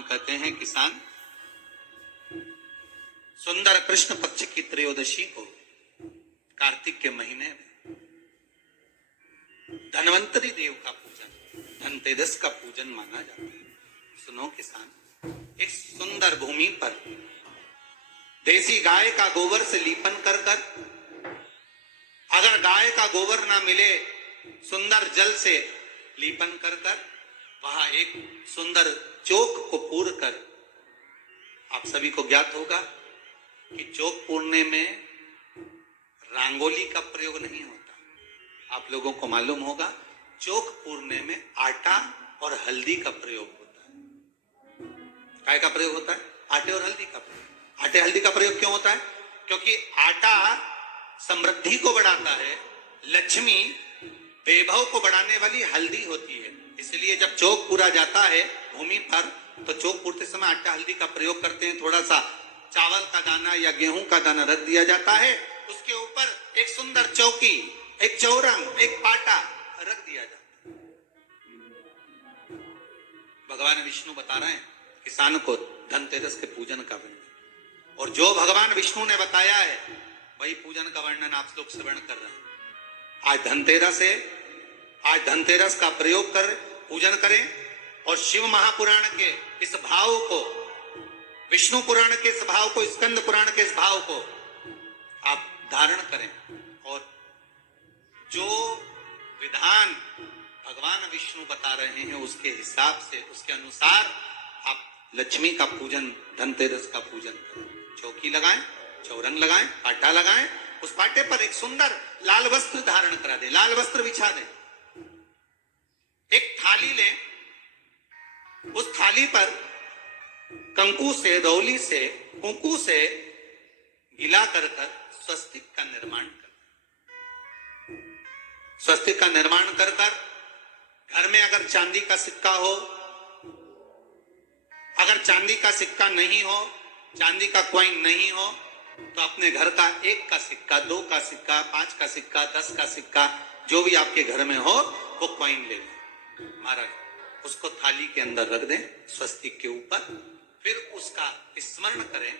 कहते हैं किसान सुंदर कृष्ण पक्ष की त्रयोदशी को कार्तिक के महीने में धनवंतरी देव का पूजन, धनतेरस का पूजन माना जाता है। सुनो किसान, एक सुंदर भूमि पर देसी गाय का गोबर से लीपन कर कर, अगर गाय का गोबर ना मिले सुंदर जल से लीपन कर कर, वहां एक सुंदर चौक को पूर कर, आप सभी को ज्ञात होगा कि चौक पूरने में रंगोली का प्रयोग नहीं होता। आप लोगों को मालूम होगा चौक पूरने में आटा और हल्दी का प्रयोग होता है। काय का प्रयोग होता है? आटे और हल्दी का प्रयोग। आटे हल्दी का प्रयोग क्यों होता है? क्योंकि आटा समृद्धि को बढ़ाता है, लक्ष्मी वैभव को बढ़ाने वाली हल्दी होती है। इसलिए जब चौक पूरा जाता है भूमि पर, तो चौक पूरते समय आटा हल्दी का प्रयोग करते हैं। थोड़ा सा चावल का दाना या गेहूं का दाना रख दिया जाता है, उसके ऊपर एक सुंदर चौकी, एक चौरंग, एक पाटा रख दिया जाता है। भगवान विष्णु बता रहे हैं किसान को धनतेरस के पूजन का वर्णन, और जो भगवान विष्णु ने बताया है वही पूजन का वर्णन आप लोग श्रवण कर रहे हैं। आज धनतेरस का प्रयोग कर पूजन करें और शिव महापुराण के इस भाव को, विष्णु पुराण के इस भाव को, स्कंद पुराण के इस भाव को आप धारण करें, और जो विधान भगवान विष्णु बता रहे हैं उसके हिसाब से, उसके अनुसार आप लक्ष्मी का पूजन, धनतेरस का पूजन करें। चौकी लगाएं, चौरंग लगाएं, पाटा लगाएं, उस पाटे पर एक सुंदर लाल वस्त्र धारण करा दें, लाल वस्त्र बिछा दें। एक थाली लें, उस थाली पर कंकु से, रौली से, कुंकू से गिला कर स्वस्तिक का निर्माण कर, स्वस्तिक का निर्माण कर घर में अगर चांदी का सिक्का हो, अगर चांदी का सिक्का नहीं हो, चांदी का कॉइन नहीं हो, तो अपने घर का 1 का सिक्का, 2 का सिक्का, 5 का सिक्का, 10 का सिक्का, जो भी आपके घर में हो वो कॉइन ले लें महाराज, उसको थाली के अंदर रख दें स्वस्तिक के ऊपर। फिर उसका स्मरण करें,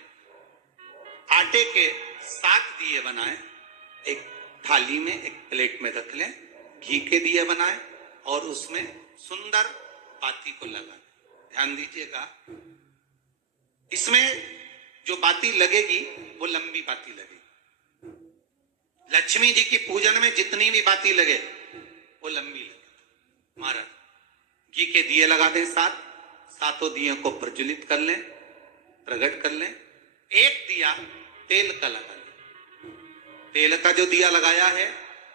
आटे के 7 दिए बनाएं, एक थाली में, एक प्लेट में रख लें, घी के दिए बनाएं और उसमें सुंदर बाती को लगा दें। ध्यान दीजिएगा, इसमें जो बाती लगेगी वो लंबी बाती लगेगी। लक्ष्मी जी की पूजन में जितनी भी बाती लगे वो लंबी लगे। महाराज घी के दिए लगा दें 7, सातों दियों को प्रज्वलित कर लें, प्रकट कर लें। एक दिया तेल का लगा लें। तेल का जो दिया लगाया है,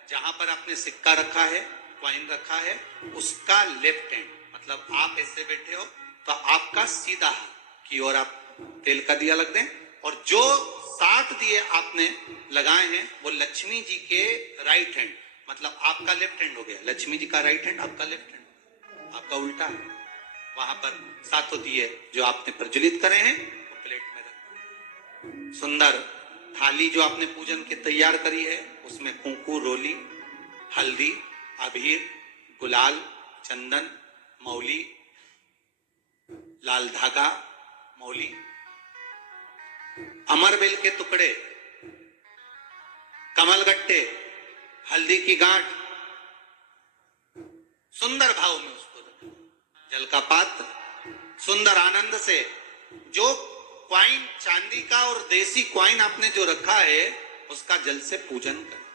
जहां पर आपने सिक्का रखा है, कॉइन रखा है, उसका लेफ्ट हैंड, मतलब आप ऐसे बैठे हो तो आपका सीधा हाथ की ओर आप तेल का दिया लग दें, और जो 7 दिए आपने लगाए हैं वो लक्ष्मी जी के राइट हैंड, मतलब आपका लेफ्ट हैंड हो गया, लक्ष्मी जी का राइट हैंड, आपका लेफ्ट हैंड, आपका उल्टा है। वहां पर 7 दिए जो आपने प्रज्वलित करे हैं वो प्लेट में रखें। सुंदर थाली जो आपने पूजन की तैयार करी है उसमें कुंकू, रोली, हल्दी, अबीर, गुलाल, चंदन, मौली, लाल धागा, मौली, अमरबेल के टुकड़े, कमलगट्टे, हल्दी की गांठ, सुंदर भाव में उसको रखें। जल का पात्र, सुंदर आनंद से जो क्वाइन चांदी का और देसी क्वाइन आपने जो रखा है उसका जल से पूजन करें।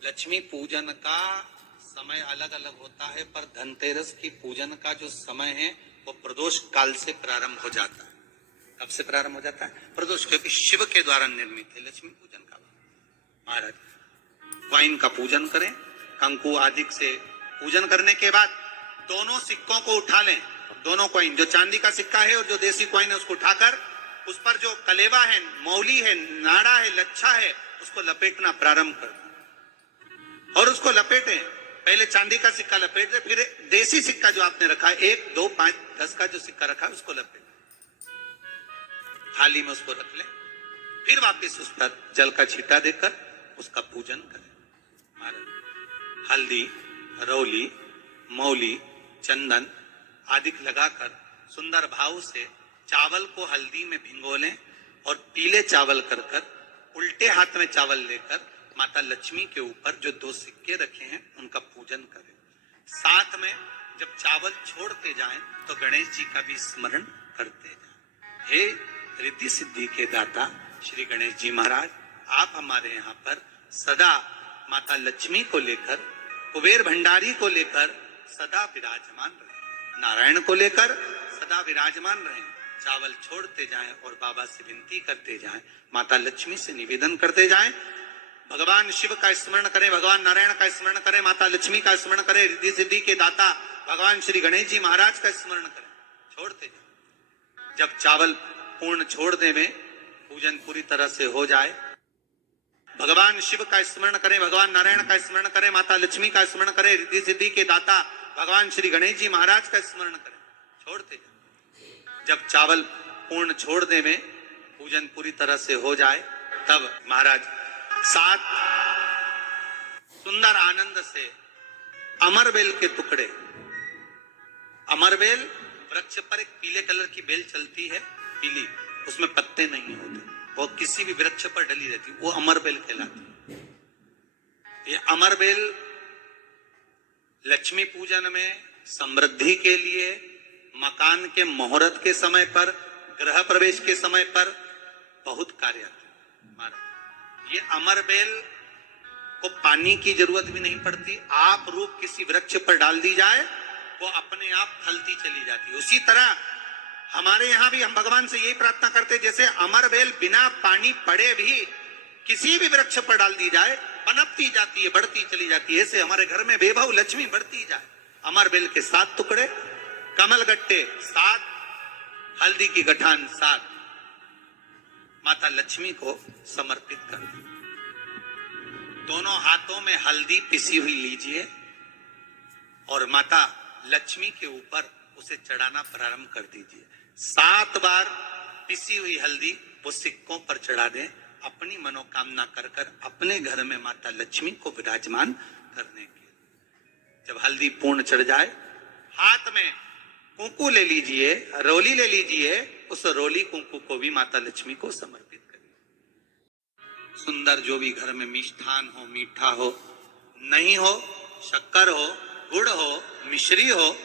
लक्ष्मी पूजन का समय अलग अलग होता है, पर धनतेरस की पूजन का जो समय है वो प्रदोष काल से प्रारंभ हो जाता है। कब से प्रारंभ हो जाता है? प्रदोष, क्योंकि शिव के द्वारा निर्मित है लक्ष्मी पूजन का। महाराज क्वाइन का पूजन करें, कंकु आदि से पूजन करने के बाद दोनों सिक्कों को उठा लें, दोनों कॉइन, जो चांदी का सिक्का है और जो देसी कॉइन है उसको उठाकर उस पर जो कलेवा है, मौली है, नाड़ा है, लच्छा है, उसको लपेटना प्रारंभ कर, और उसको लपेटें। पहले चांदी का सिक्का लपेट दे, फिर देसी सिक्का जो आपने रखा है, 1, 2, 5, 10 का जो सिक्का रखा है उसको लपेट, थाली में उसको रख लें। फिर वापस उस पर जल का छींटा देकर उसका पूजन करें। महाराज हल्दी, रौली, मौली, चंदन, आदिक लगाकर सुंदर भाव से चावल को हल्दी में भिगो लें और पीले चावल कर कर उल्टे हाथ में चावल लेकर माता लक्ष्मी के ऊपर जो 2 सिक्के रखे हैं उनका पूजन करें। साथ में जब चावल छोड़ते जाएं तो गणेश जी का भी स्मरण करते जाएं। हे रिद्धि सिद्धि के दाता श्री गणेश जी महाराज, आप हमारे यहाँ पर सदा माता लक्ष्मी को लेकर, कुबेर भंडारी को लेकर सदा विराजमान रहे, नारायण को लेकर सदा विराजमान रहे। चावल छोड़ते जाएं और बाबा से विनती करते जाएं, माता लक्ष्मी से निवेदन करते जाएं, भगवान शिव का स्मरण करें, भगवान नारायण का स्मरण करें, माता लक्ष्मी का स्मरण करें, रिद्धि सिद्धि के दाता भगवान श्री गणेश जी महाराज का स्मरण करें, छोड़ते जाएं। जब चावल पूर्ण छोड़ देवें, पूजन पूरी तरह से हो जाए, भगवान शिव का स्मरण करें, भगवान नारायण का स्मरण करें, माता लक्ष्मी का स्मरण करें, रिद्धि सिद्धि के दाता भगवान श्री गणेश जी महाराज का स्मरण करें, छोड़ते जाएं। जब चावल पूर्ण छोड़ देवें, पूजन पूरी तरह से हो जाए, तब महाराज 7 सुंदर आनंद से अमरबेल के टुकड़े, अमरबेल वृक्ष पर एक पीले कलर की बेल चलती है, पीली, उसमें पत्ते नहीं होते, वो किसी भी वृक्ष पर डली रहती, वो अमरबेल कहलाती। ये अमरबेल लक्ष्मी पूजन में, समृद्धि के लिए, मकान के मुहूर्त के समय पर, गृह प्रवेश के समय पर बहुत कार्य आते हैं। ये अमरबेल को पानी की जरूरत भी नहीं पड़ती, आप रूप किसी वृक्ष पर डाल दी जाए वो अपने आप फलती चली जाती है। उसी तरह हमारे यहां भी हम भगवान से यही प्रार्थना करते, जैसे अमरबेल बिना पानी पड़े भी किसी भी वृक्ष पर डाल दी जाए पनपती जाती है, बढ़ती चली जाती है, ऐसे हमारे घर में वैभव लक्ष्मी बढ़ती जाए। अमरबेल के 7 टुकड़े, कमल गट्टे 7, हल्दी की गठान 7, माता लक्ष्मी को समर्पित कर दी। दोनों हाथों में हल्दी पिसी हुई लीजिए और माता लक्ष्मी के ऊपर उसे चढ़ाना प्रारंभ कर दीजिए। 7 बार पिसी हुई हल्दी वो सिक्कों पर चढ़ा दें, अपनी मनोकामना कर कर अपने घर में माता लक्ष्मी को विराजमान करने के। जब हल्दी पूर्ण चढ़ जाए, हाथ में कुंकू ले लीजिए, रोली ले लीजिए, उस रोली कुंकू को भी माता लक्ष्मी को समर्पित करिए। सुंदर जो भी घर में मिष्ठान हो, मीठा हो, नहीं हो शक्कर हो, गुड़ हो, मिश्री हो,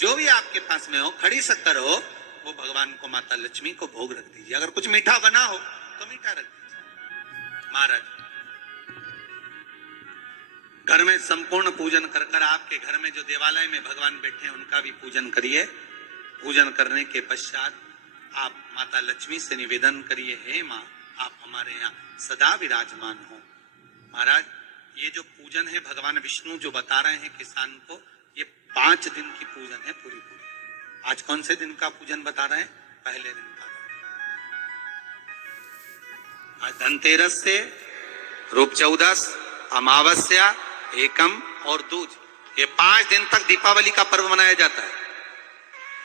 जो भी आपके पास में हो, खड़ी शक्कर हो, वो भगवान को, माता लक्ष्मी को भोग रख दीजिए। अगर कुछ मीठा बना हो तो मीठा रख दीजिए। महाराज घर में संपूर्ण पूजन कर कर आपके घर में जो देवालय में भगवान बैठे हैं उनका भी पूजन करिए। पूजन करने के पश्चात आप माता लक्ष्मी से निवेदन करिए, हे माँ, आप हमारे यहाँ सदा विराजमान हो। महाराज ये जो पूजन है भगवान विष्णु जो बता रहे हैं किसान को, ये 5 दिन की पूजन है पूरी। आज कौन से दिन का पूजन बता रहे हैं? पहले दिन का। आज धनतेरस से रूप चौदस, अमावस्या, एकम और दूज, ये 5 दिन तक दीपावली का पर्व मनाया जाता है,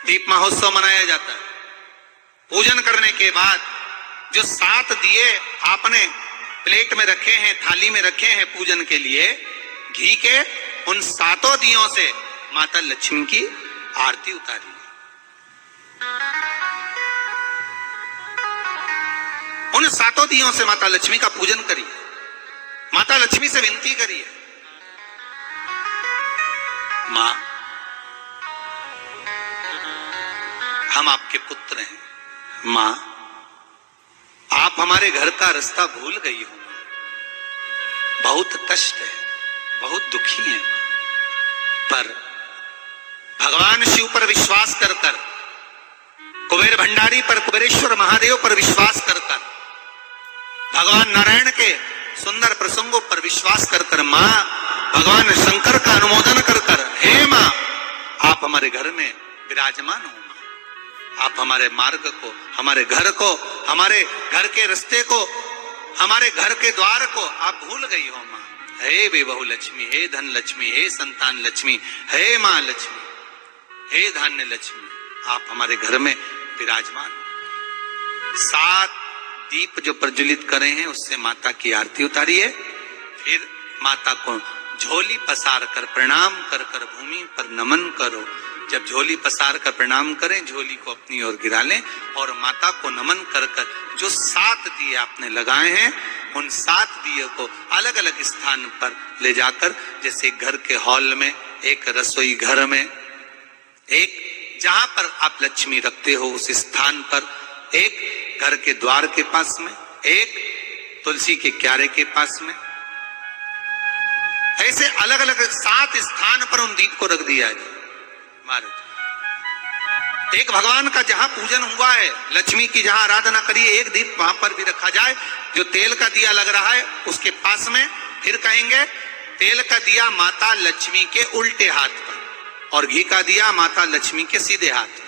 दीप महोत्सव मनाया जाता है। पूजन करने के बाद जो 7 दिए आपने प्लेट में रखे हैं, थाली में रखे हैं पूजन के लिए, घी के, उन 7 दियों से माता लक्ष्मी की आरती उतारी। उन 7 दियों से माता लक्ष्मी का पूजन करिए, माता लक्ष्मी से विनती करिए, मां हम आपके पुत्र हैं, मां आप हमारे घर का रास्ता भूल गई हो, बहुत कष्ट है, बहुत दुखी है, पर भगवान शिव पर विश्वास कर कर, कुबेर भंडारी पर, कुबेरेश्वर महादेव पर विश्वास कर कर, भगवान नारायण के सुंदर प्रसंगों पर विश्वास कर कर, मां भगवान शंकर का अनुमोदन कर कर, हे मां आप हमारे घर में विराजमान हो, आप हमारे मार्ग को, हमारे घर को, हमारे घर के रास्ते को, हमारे घर के द्वार को आप भूल गई हो मां। हे विभव लक्ष्मी, हे धन लक्ष्मी, हे संतान लक्ष्मी, हे मां लक्ष्मी, हे धान्य लक्ष्मी, आप हमारे घर में विराजमान। 7 दीप जो प्रज्वलित करे हैं उससे माता की आरती उतारिए, फिर माता को झोली पसार कर प्रणाम कर कर भूमि पर नमन करो, जब झोली पसार कर प्रणाम करें, झोली को अपनी ओर गिरा लें और माता को नमन कर कर जो 7 दिए आपने लगाए हैं, उन 7 दिए को अलग अलग स्थान पर ले जाकर, जैसे घर के हॉल में, एक रसोई घर में, एक जहां पर आप लक्ष्मी रखते हो उस स्थान पर, एक घर के द्वार के पास में, एक तुलसी के क्यारे के पास में, ऐसे अलग अलग 7 स्थान पर उन दीप को रख दिया जाए महाराज। एक भगवान का जहां पूजन हुआ है, लक्ष्मी की जहां आराधना करिए, एक दीप वहां पर भी रखा जाए। जो तेल का दिया लग रहा है उसके पास में, फिर कहेंगे तेल का दिया माता लक्ष्मी के उल्टे हाथ पर और घी का दिया माता लक्ष्मी के सीधे हाथ।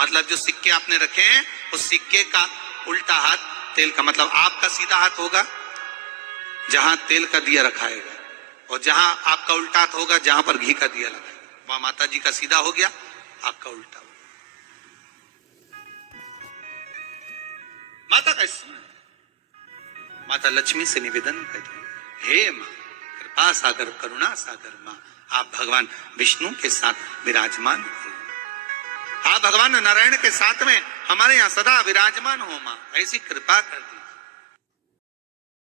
मतलब जो सिक्के आपने रखे हैं उस सिक्के का उल्टा हाथ तेल का, मतलब आपका सीधा हाथ होगा जहां तेल का दिया रखाएगा, और जहां आपका उल्टा हाथ होगा जहां पर घी का दिया लगाएगा, वहां माता जी का सीधा हो गया, आपका उल्टा हो गया। माता का माता लक्ष्मी से निवेदन करती है, हे मां कृपा सागर करुणा सागर मां, आप भगवान विष्णु के साथ विराजमान हो, आप भगवान नारायण के साथ में हमारे यहाँ सदा विराजमान हो मां, ऐसी कृपा कर दी।